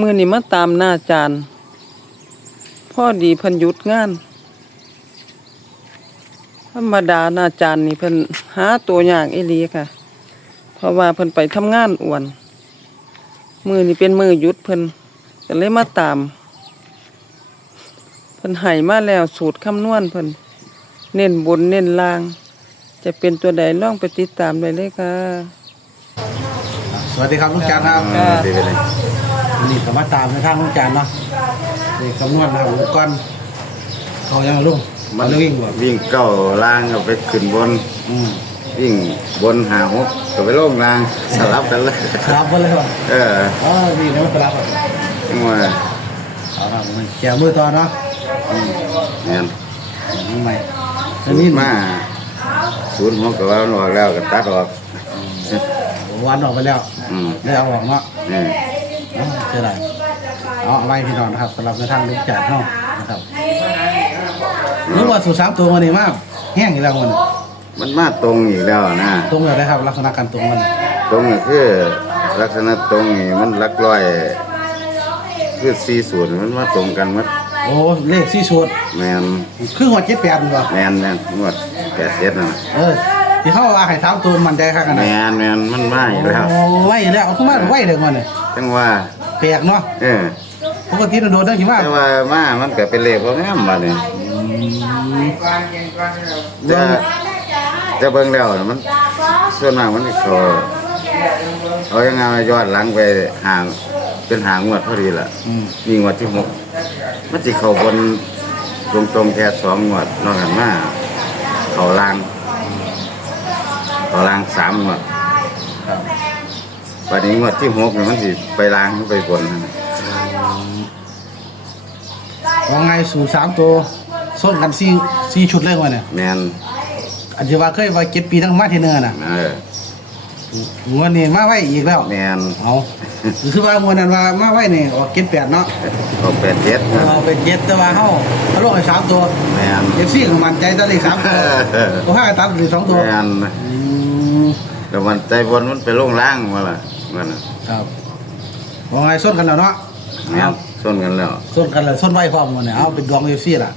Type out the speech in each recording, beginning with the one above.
มื้อนี้มาตามหน้าจานพ่อดีเพิ่นหยุดงาน ธรรมดาหน้าจานนี่เพิ่นหาตัวยากอีหลีค่ะ เพราะว่าเพิ่นไปทำงานอ้วน มือนี่เป็นมือหยุดเพิ่นก็เลยมาตาม เพิ่นให้มาแล้วสูตรคำนวณเพิ่นเน้นบนเน้นล่าง จะเป็นตัวใดลองไปติดตามได้เลยค่ะ สวัสดีครับลุงจานครับค่ะดีไปเลย วันนี้ก็มาตามในทางลุงจานเนาะนี่คำนวณนะครับอุปกรณ์เขายังลุงมันวิ่งบ่วิ่งเก้าล่างก็ไปขึ้นบน อืมวิ่งบนหาหกก็ไปลงล่างสลับกันเลยครับไปเลยว่ะเอออ๋อดีนะมันครับจังว่าเอาครับมันแกมือต่อเนาะเนี่ยนี่ใหม่ศูนย์มาศูนย์หกก็ว่ามันออกแล้วก็ตัดออกวันออกไปแล้ว อืม ได้เอาออกเนาะนี่เอา เท่าไหร่เอาเอาไว้พี่น้องนะครับสำหรับในทางลุงจานเนาะนะครับรู้ว่าสูตรสามตัวมันนี่มาก แห้งอีกแล้วมันมันมาตรงอีกแล้วนะ ตรงเลยนะครับ ลักษณะการตรงมัน ตรงก็คือลักษณะตรงนี่มันหลักร้อย คือสี่ศูนย์มันมาตรงกันหมัดโอ้เลขสี่สูตรแมนครึ่งหัวเจ็ดแปดบ่แมนแมนงวดแปดเจ็ดนั่นน่ะเออ ที่เขาว่าให้สามตัวมันใจครับกันแมนะนแมนมันมาอีกแล้วโอ้ไว้แล้วเอาขึ้นมาไว้เด็กมันเนี่ยจังว่าแปลกเนาะเออปกติเราโดนได้กี่ว่าแต่ว่ามามันก็เป็นเลขพวกนี้มาเนี่ยจะจะเบิ่งแล้วน่ะมัน ส่วนมากมันเขาเอายังไงยอดหลังไปห่างเป็นหางวดพอดีล่ะอืมมีงวดที่หกมันจะเข้าบนตรงตรงๆแค่สองงวดนอกจากมาเขาลาง เขาลางสามงวดครับวันนี้งวดที่หกเนี่ยมันสิไปลางขึ้นไปบนนั่นน่ะว่าไงสูตรสามตัวส้นกันสี่สี่ชุดเลยวันเนี่ยแมนอันที่ว่าเคยว่าเจ็ดปีทั้งมาที่เนินน่ะเอองวดนี้มาไว้อีกแล้วแมนเอาคือว่างวดนั้นว่ามาไว้นี่ออกเจ็ดแปดเนาะเอาแปดเจ็ดนะเราเป็นเจ็ดแต่ว่าเขาเขาลงให้สามตัวแมนเอฟซีของมันใจตัวเลขสามตัวตัวห้าตัดเลขสองตัว แมน อืม แต่มันใจบนมันไปลงล่างมาละมันน่ะครับว่าไงส้นกันแล้วเนาะแม่นส้นกันแล้ว ส้นกันเลยส้นไว้พร้อมกันเนี่ยเอาเป็นดวงเอฟซีล่ะ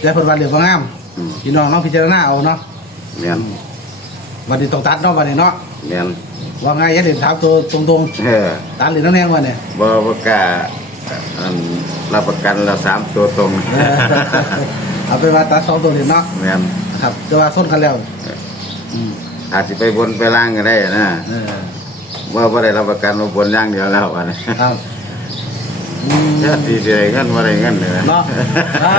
แต่เพิ่นว่าเหลือบ่งามอืม พี่น้องเนาะพิจารณาเอาเนาะแม่นวันนี้ต้องตัดเนาะวันนี้เนาะแม่นว่าไงอย่าเล่นถามตัวตรงเออๆตัดเหรียญน้ำแดงวันเนี่ย บ่บ่กล้าอันรับประกันเราสามตัวตรงเออเอาไปว่าตัดสองตัวเหรียญเนาะแม่นครับแต่ว่าส้นกันแล้วอืม อาจสิไปบนไปล่างก็ได้นะเออว่าบ่ได้รับประกันว่าบนอย่างเดียวแล้วอันนี้ครับอืมญาติเฉยๆเงินบ่ได้เงินเลยเนาะอ่า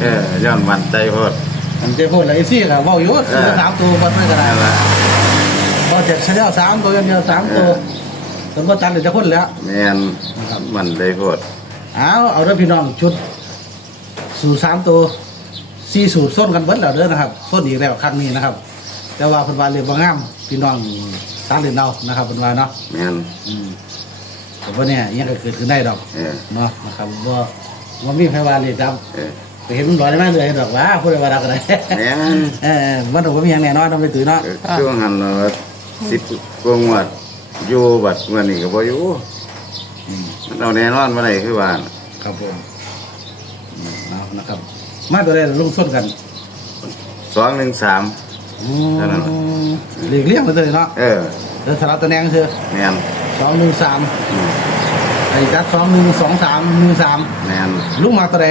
เออย้อนมันใจโพดผมจะพูดอะไรซี่ครับเว่าอยู่ซื้อสามตัวมันไม่กระไรนั่นล่ะพอเจ็ดเฉลี่ยสามตัวอย่างเดียวสามตัวผมก็ตัดเหลือจะคนแล้ว แม่นมันได้โพดเอาเอาเรื่องพี่น้องชุด สูตรสามตัวสี่สูตรส้นกันเบิดแล้วเด้อนะครับส้นอีกแล้วครั้งนี้นะครับ แต่ว่าเพิ่นว่าเรียกว่างามพี่น้องตาเรียนเอานะครับเพิ่นว่าเนาะแม่นอืมแต่ว่าเนี่ยยังก็เกิดขึ้นได้ดอกเออเนาะนะครับว่าว่ามีใครว่าเรียกครับเออไปเห็นมันลอยได้ไหมเลยดอกว่าพูดอะไรว่ารักอะไรแม่นเออวันนี้ผมมีอย่างแน่นอนต้องไปตื่นเนาะเออช่วงหันเราสิบกว่างวดอยู่บัดเมื่อนี้ก็บ่อยู่อืมมันเอาแน่นอนบ่ได้คือว่าน่ะครับผมอืมเอานะครับ มาตัวใดลงส้นกัน สองหนึ่งสามอื เท่านั้นมเรียกเรียกมาเลยเนาะเออแล้วสลับตำแหน่งคือแมนสองหนึ่งสามอืมไอ้จัดสองหนึ่งสองสามหนึ่งสามแมนลูกมาตัวใด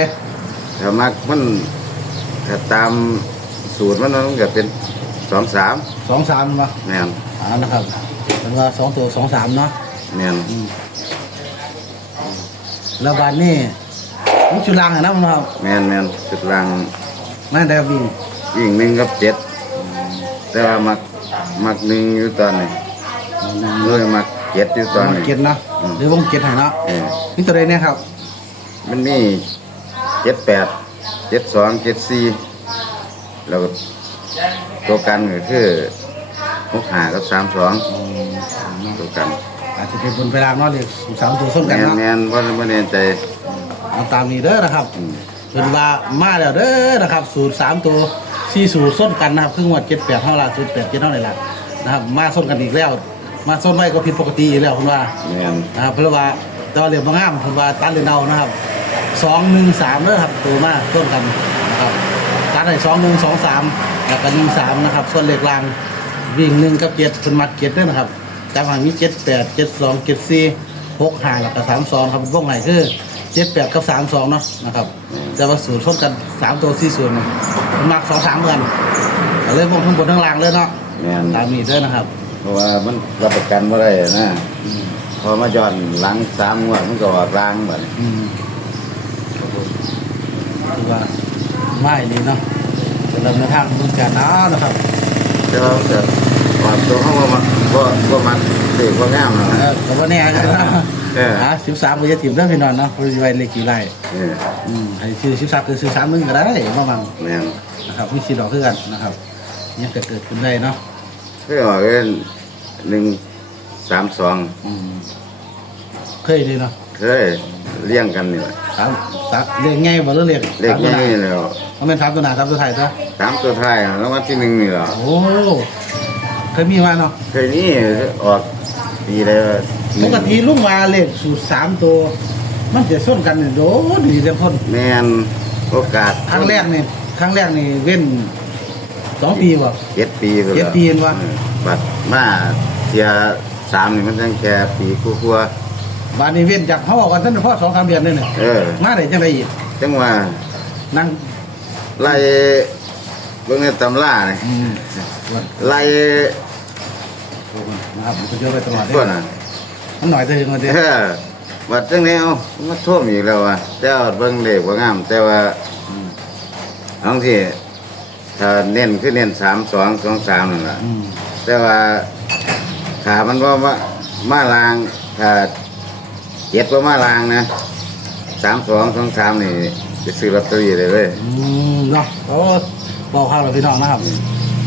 ถ้ามักมันถ้าตามสูตรมันมันก็เป็นสองสามสองสามมาแมนอ่านะครับเป็นว่าสองตัวสองสามเนาะแมนแล้ววันนี้มีจุลังอะนะมันครับแมนแมนจุดล่างมาได้วิ่ง วิ่งหนึ่งกับเจ็ด แต่ว่ามักมักหนึ่งอยู่ตอนนี้เมื่อมักเจ็ดอยู่ตอนมานี้เก็ตเนาะอืมหรือวงเก็ตให้เนาะเออมีตัวใดเนี่ยครับ มันมีเจ็ดแปดเจ็ดสองเจ็ดสี่แล้วก็ตัวกันก็คือหกห้ากับสามสองตัวกัน อาจจะเป็นบนเวลางเนาะเรียกสามตัวส้นแมกันนเนาะแมนว่าไม่แน่ใจเอาตามนี้เด้อนะครับเป็นว่ามาแล้วเด้อนะครับ สูตรสามตัว สี่สูตรส้นกันนะครับครึ่งวัดเจ็ดแปดเท่าไหร่สูตรแปดเจ็ดเท่าไหร่ละนะครับ มาส้นกันอีกแล้ว มาส้นไว้ก็ผิดปกติอีกแล้วคุณว่าแมนนะครับเพราะว่าแต่ว่าเรียกบางงามผมว่าตัดเลยเนานะครับสองหนึ่งสามเด้อครับตัวมาส่วนกันนะครับตัดให้สองหนึ่งสองสามแล้วก็หนึ่งสามนะครับส่วนเลขล่างวิ่งหนึ่งกับเจ็ดเป็นมัดเจ็ดเด้อนะครับจากฝั่งนี้เจ็ดแปดเจ็ดสองเจ็ดสี่หกห้าแล้วก็สามสองครับพวกไหนคือเจ็ดแปดกับสามสองเนาะนะครับแต่ว่าสูตรส่วนกันสามตัวสี่ส่วนเนี่ย มันมักสองสามเหมือนก็เลยพวกทั้งบนทั้งล่างเลยเนาะแม่นตามนี้เด้อนะครับเพราะว่ามันรับประกันบ่ได้นะพอมาย้อนหลังสามงวดมันก็ออกลางบัดนี้อืมคือว่าไม่ดีเนาะจะเริ่มในทางเมืองการน้านะครับ แต่ว่าจะว่าตัวเขาว่ามันบ่บ่มันเด็กบ่งามนะเออก็ว่าแน่กันนะเออฮะสิบสามก็จะถิ่มเรื่องพี่นอนเนาะบริวารเลขกี่ไร่เอออืมให้ชื่อสิบสามคือสิบสามนึงก็ได้ว่ามังแม่นนะครับมีสิทธิ์ดอกคือกันนะครับยังเกิดเกิดขึ้นได้เนาะคือออกเงินหนึ่งสามสองอืมเคยดีเนาะเคยเลี้ยงกันนี่แหละ สามสามเรียกง่ายบ่หรือเรียกเรียกสามตัวหนี่น้าแล้วเขาเป็นสามตัวหนาสามตัวไทายซะสามตัวท้ายแล้ววันที่หนึ่งนี่แหละโอ้เคยมีมาเนาะเคยนี่ออกปีเลยว่าปกติลุงมาเลขสูตรสามตัว มันจะส้นกันเนี่ยโดนดีเต็มพ้นแม่นโอกาสครั้งแรกนี่ครั้งแรกนี่เว้นสองปีบ่ เจ็ดปีพุ่นเจ็ดปีเห็นวะออบัดมาเทียสามนี่มันตั้งแค่ปีกลัว บานนี้เว้นจากเขาบอกกันท่านพ่อสองสามเดือนเลยเนี่ยๆเออ มาได้จังไดอีกจังว่านั่งไล่เบิ่งในตำราเนี่ยอืมวันไล่นะครับมันก็เยอะไปตลอดพเลวยกน่ะมันหน่อยเถิงมาเด้เออบัดจังนี้เอามาท่วมอีกแล้วว่ะแต่ว่าเบิ่งเด็กว่างาม แต่ว่าบางทีถ้าเน้นคือเน้นสามสองสองสามนั่นแหละ อืมแต่ว่าขามันว่ามามาลางถ้าเจ็ดว่ามาลางนะสามสองสองสามนี่จะซื้อลอตเตอรี่เลยเลยอืมเนาะโอ้บอกข้าวเราพี่น้องนะครับ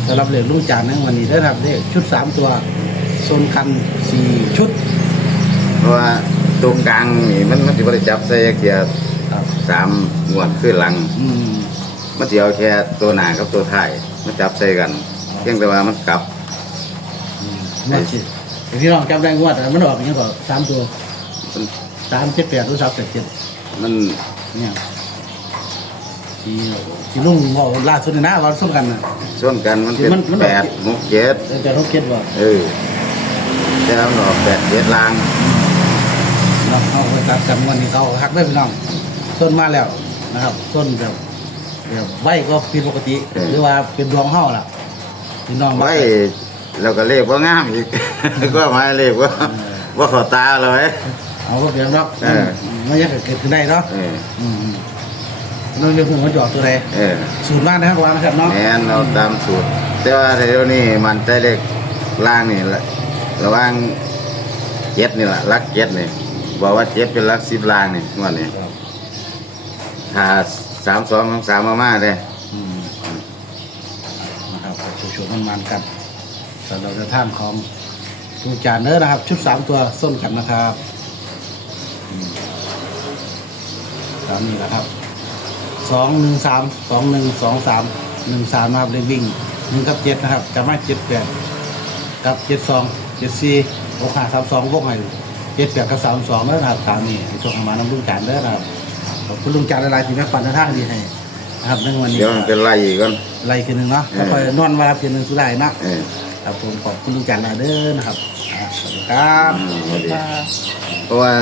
สำหรับเหรียญลุงจานในวันนี้ได้อครับเลขชุดสามตัวโซนคันสี่ชุด เพราะว่าตัวกลางนี่มันมันจะบริจับใส่เกียร์ครับ สามงวดขึ้นหลัง อืมมันจะเอาแค่ตัวหน้ากับตัวท้ายมันจับใส่กันเพียงแต่ว่ามันกลับ งวดสิเดี๋ยวพี่น้องจำได้งวดแต่มันออกอย่างนี้ก่อนสามตัว มันสามเจ็ดแปดหรือสามแปดเจ็ดมันเนี่ยที่ที่ลุงบอกล่าสุดนี่นะวันส้นกันนะ ส่วนกันมันเป็นมันมัน แปดหกเจ็ดแต่จะต้องเก็ตว่าเออแต่มันออกแปดเจ็ดลางเราเขาไปตัดจำวันนี้เขาหักได้พี่น้องส้นมาแล้วนะครับส้นแบบแบบไหวก็ผิดปกติ หรือว่าเป็นดวงเฮาล่ะพี่น้องไว้เราก็เลขว่างามอีก ก็หมายเลขว่าว่าเขอตาเลย เอาก็เปลี่ยนเนาะเออมันยังเกิดขึ้นได้เนาะเอออืมน้องยังคงมาจอดตัวใดเออสูตรมากนะครับวางนะครับเนาะแม่นเราตามสูตร แต่ว่าเดี๋ยวนี้มันใจเลขล่างนี่ละระหว่างเจ็ดนี่แหละลักเจ็ดนี่บอกว่าเจ็ดเป็นลักสิบล่างนี่งวดนี้ถ้าสามสองของสามมามาเลยอืมนะครับชูชูมันมันๆกันสำหรับในทางของทุกจานเนอร์นะครับ ชุดสามตัวส้นกันนะครับอืม ตามนี้แหละครับสองหนึ่งสามสองหนึ่งสองสามหนึ่งสามนะครับเลยวิ่งหนึ่งกับเจ็ดนะครับจะมาเจ็ดแปดกับเจ็ดสองเจ็ดสี่หกห้าสามสองพวกไหนเจ็ดแปดกับสามสองเนอะนะครับตามนี้ให้โชคเข้ามาน้ำลุงจานเด้อนะครับขอบคุณลุงจานหลายๆที่แม่ปันท่างดีให้นะครับในวันนี้เดี๋ยวมันเป็นไรอีกก่อนไล่คืนหนึ่งเนาะเออค่อยๆนอนมารับคืนหนึ่งสุดท้ายเนาะเออครับผมขอบคุณลุงจันทร์หลายเด้อนะครับอ่าสวัสดีครับอืมสวัสดีเพราะว่า